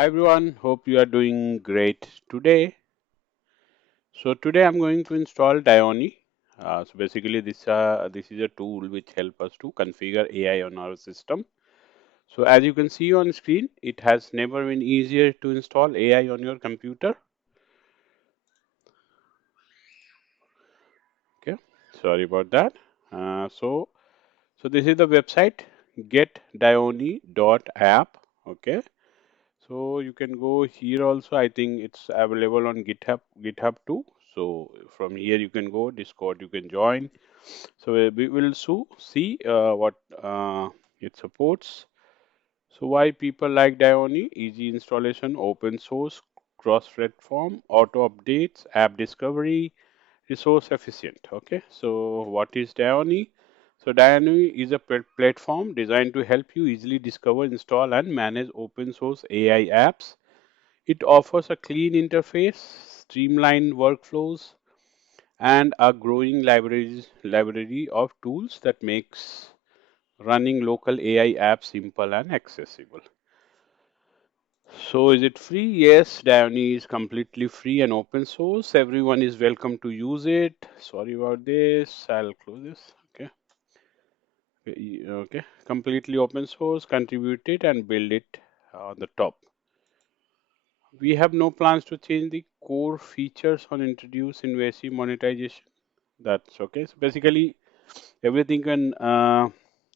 Hi everyone, hope you are doing great today. So today I'm going to install Dione. So basically this is a tool which helps us to configure AI on our system. So as you can see on screen, it has never been easier to install AI on your computer. Okay, sorry about that. So this is the website getdione.app. Okay, so you can go here also. I think it's available on GitHub too. So from here you can go Discord. You can join. So we will see what it supports. So why people like Dione? Easy installation, open source, cross-platform, auto updates, app discovery, resource efficient. Okay. So what is Dione? So Dione is a platform designed to help you easily discover, install, and manage open source AI apps. It offers a clean interface, streamlined workflows, and a growing library of tools that makes running local AI apps simple and accessible. So is it free? Yes, Dione is completely free and open source. Everyone is welcome to use it. Sorry about this. I'll close this. Okay. Okay. Completely open source, contribute it and build it on the top. We have no plans to change the core features or introduce invasive monetization. That's okay. So basically, everything can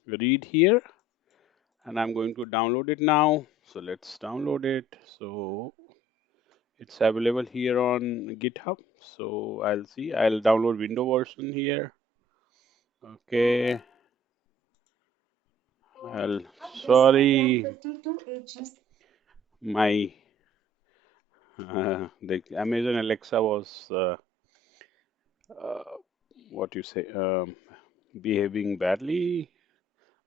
read here, and I'm going to download it now. So let's download it. So it's available here on GitHub. So I'll download window version here. Okay. I'll sorry, my the Amazon Alexa was uh, what you say behaving badly.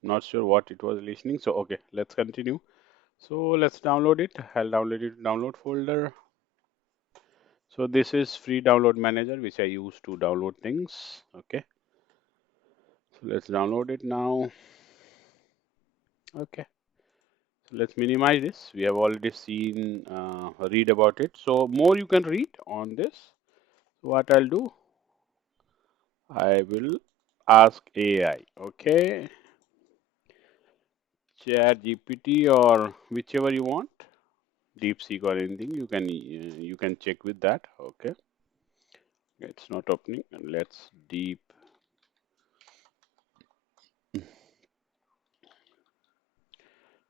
Not sure what it was listening. So okay, let's continue. So let's download it. I'll download it download folder. So this is free download manager which I use to download things. Okay. So let's download it now. Okay. So let's minimize this. We have already seen read about it. So more you can read on this. What I'll do, I will ask AI. Okay. Chat GPT or whichever you want. DeepSeek or anything you can check with that. Okay. It's not opening. Let's deep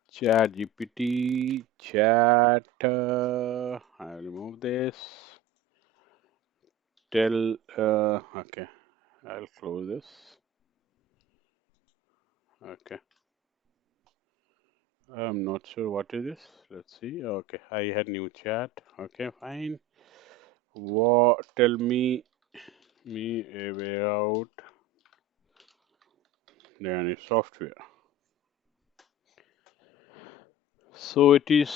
chat GPT chat. I'll remove this. Tell. Okay. I'll close this. Okay. I'm not sure what is this. Let's see. Okay. I had new chat. Okay. Fine. What? Tell me about the software. So it is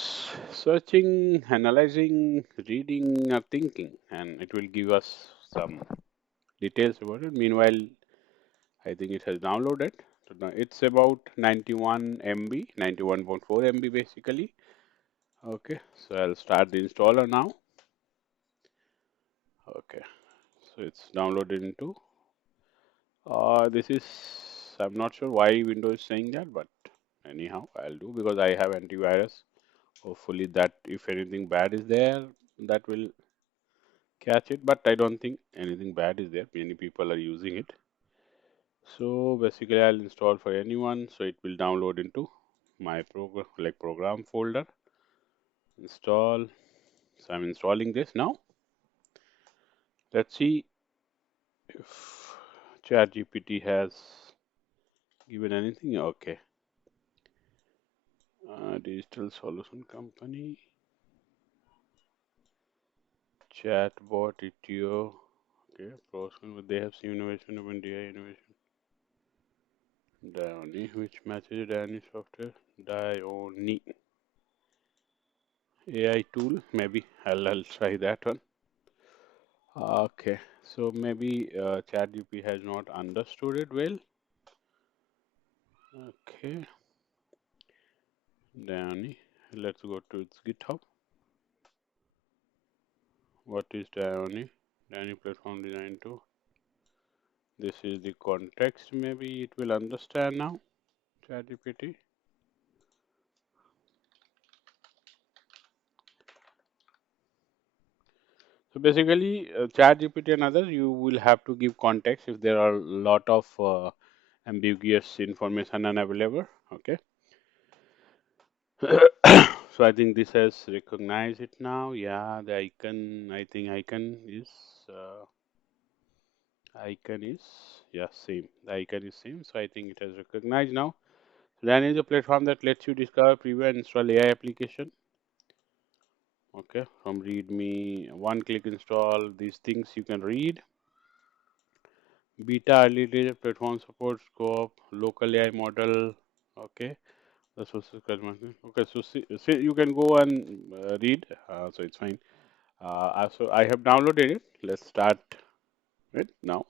searching, analyzing, reading, thinking, and it will give us some details about it. Meanwhile, I think it has downloaded. So now it's about 91 MB, 91.4 MB basically. Okay, so I'll start the installer now. Okay, so it's downloaded into. This is, I'm not sure why Windows is saying that, but anyhow, I'll do because I have antivirus. Hopefully that if anything bad is there, that will catch it, but I don't think anything bad is there. Many people are using it. So basically I'll install for anyone. So it will download into my program folder, install. So I'm installing this now. Let's see if ChatGPT has given anything. Okay. Digital solution company, chatbot, ETO. Okay, person, they have seen innovation of India innovation. Dione, which matches Dione software? Dione AI tool. Maybe I'll try that one. Okay, so maybe ChatGPT has not understood it well. Okay, Dione. let's go to its GitHub. What is Dione? Dione platform designed to. This is the context. Maybe it will understand now. ChatGPT. So basically, ChatGPT and others, you will have to give context if there are a lot of ambiguous information unavailable. Okay. So I think this has recognized it now. Yeah, the icon. I think icon is yeah same. The icon is same. So I think it has recognized now. Then is a platform that lets you discover, preview, and install AI application. Okay, from README, one-click install. These things you can read. Beta early days platform support scope, local AI model. Okay, the sources okay, so see, you can go and read. So it's fine. So I have downloaded it. Let's start it now.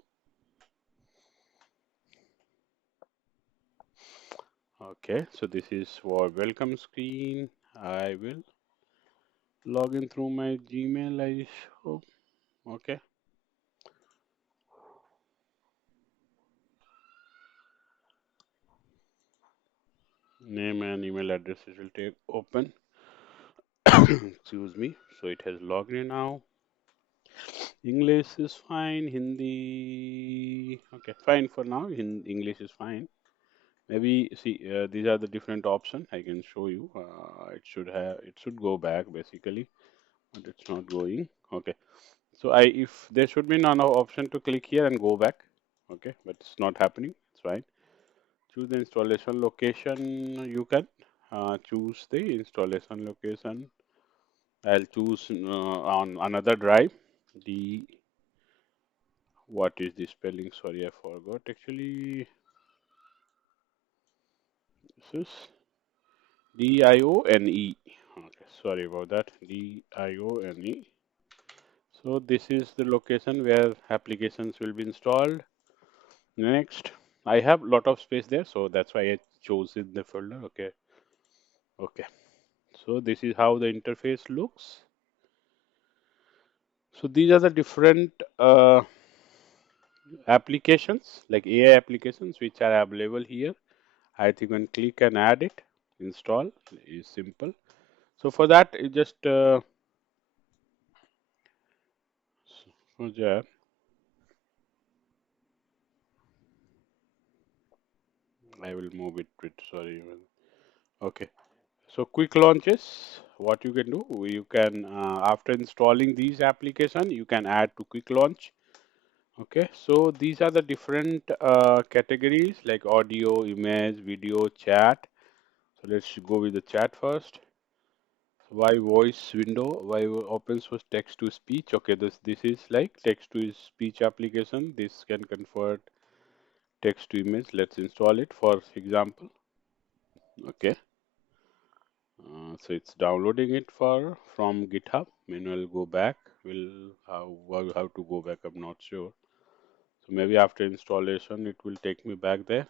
Okay, so this is for welcome screen. I will log in through my Gmail. I hope. Okay. Name and email addresses will take open. Excuse me. So it has logged in now. English is fine. Hindi. Okay, fine for now. English is fine. Maybe see these are the different options I can show you. It should go back basically, but it's not going. Okay, so I if there should be none of option to click here and go back. Okay, but it's not happening. It's fine. Choose the installation location. You can choose the installation location. I'll choose on another drive. The what is the spelling? Sorry, I forgot actually. This is Dione. Okay, sorry about that. Dione. So this is the location where applications will be installed. Next, I have lot of space there, so that's why I chose in the folder. Okay, okay. So this is how the interface looks. So these are the different applications, like AI applications, which are available here. I think you can click and add it. Install is simple. So for that, you just so there, I will move it with sorry. Okay. So quick launches. What you can do, you can after installing these application, you can add to quick launch. Okay. So these are the different categories like audio, image, video, chat. So let's go with the chat first. Why voice window? Why open source text to speech? Okay, this is like text to speech application. This can convert text to image. Let's install it for example. Okay, so it's downloading it for from GitHub. Then we'll go back. We'll how to go back. I'm not sure. So maybe after installation, it will take me back there.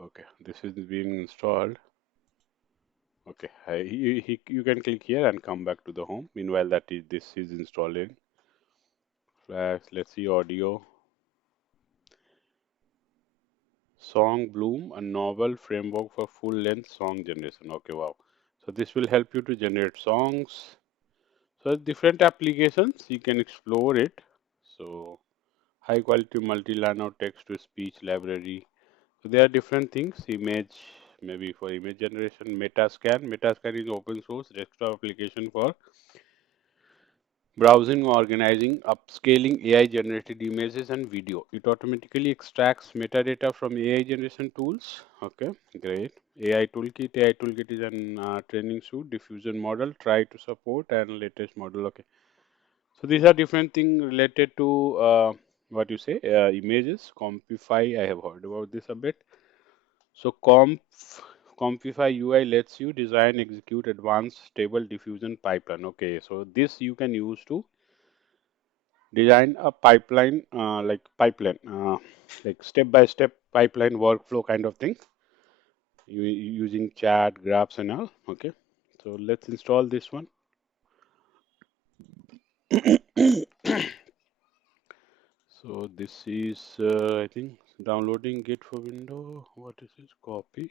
Okay, this is being installed. Okay, you can click here and come back to the home. Meanwhile, this is installing. Let's see audio. Song Bloom, a novel framework for full length song generation. Okay, wow. So this will help you to generate songs. So different applications, you can explore it. So high quality multi-line or text to speech library. So there are different things. Image, maybe for image generation. Metascan. Metascan is open source desktop application for browsing, organizing, upscaling AI generated images and video. It automatically extracts metadata from AI generation tools. Okay, great. AI Toolkit is an training suite, diffusion model, try to support and latest model. Okay. So these are different things related to what you say, images. Compify, I have heard about this a bit. So Compify UI lets you design, execute advanced stable diffusion pipeline. Okay, so this you can use to design a pipeline like pipeline. like step by step pipeline workflow kind of thing, using chat, graphs, and all. Okay, so let's install this one. So this is, I think, downloading Git for Windows. What is this? Copy.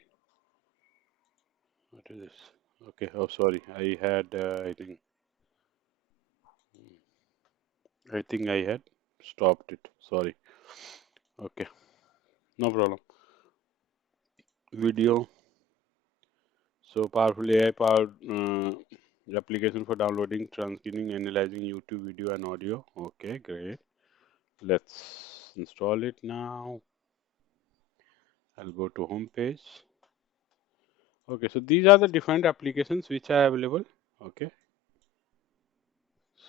What is this? Okay. Oh, sorry. I think I had stopped it. Sorry. Okay. No problem. Video. So powerful AI powered application for downloading, transcribing, analyzing YouTube video and audio. Okay, great. Let's install it now. I'll go to home page. Okay, so these are the different applications which are available. Okay,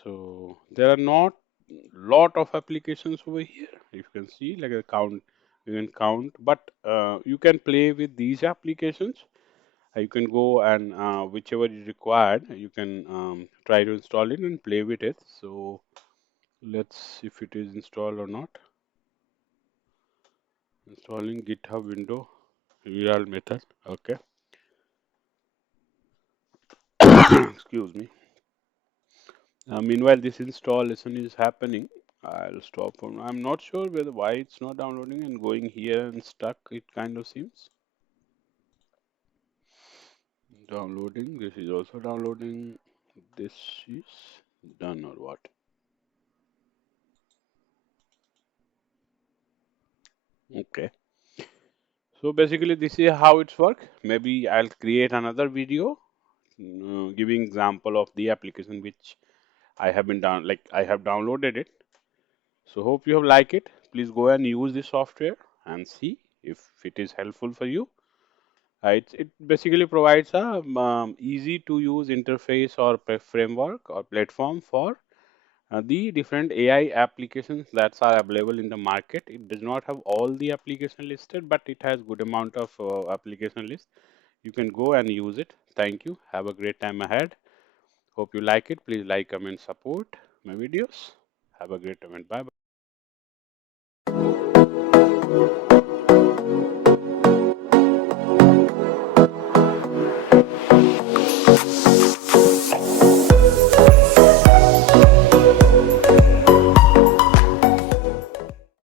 so there are not lot of applications over here. You can see like a count, you can count, but you can play with these applications. You can go and whichever is required, you can try to install it and play with it. So let's see if it is installed or not. Installing GitHub window URL method. Okay, excuse me. Meanwhile, this installation is happening. I'll stop. I'm not sure whether why it's not downloading and going here and stuck. It kind of seems downloading. This is also downloading. This is done or what? Okay. So basically, this is how it's work. Maybe I'll create another video giving example of the application which I have been down like I have downloaded it. So hope you have like it. Please go and use this software and see if it is helpful for you. It basically provides a easy to use interface or framework or platform for the different AI applications that are available in the market. It does not have all the application listed, but it has good amount of application list. You can go and use it. Thank you. Have a great time ahead. Hope you like it. Please like, comment, support my videos. Have a great time. Bye bye.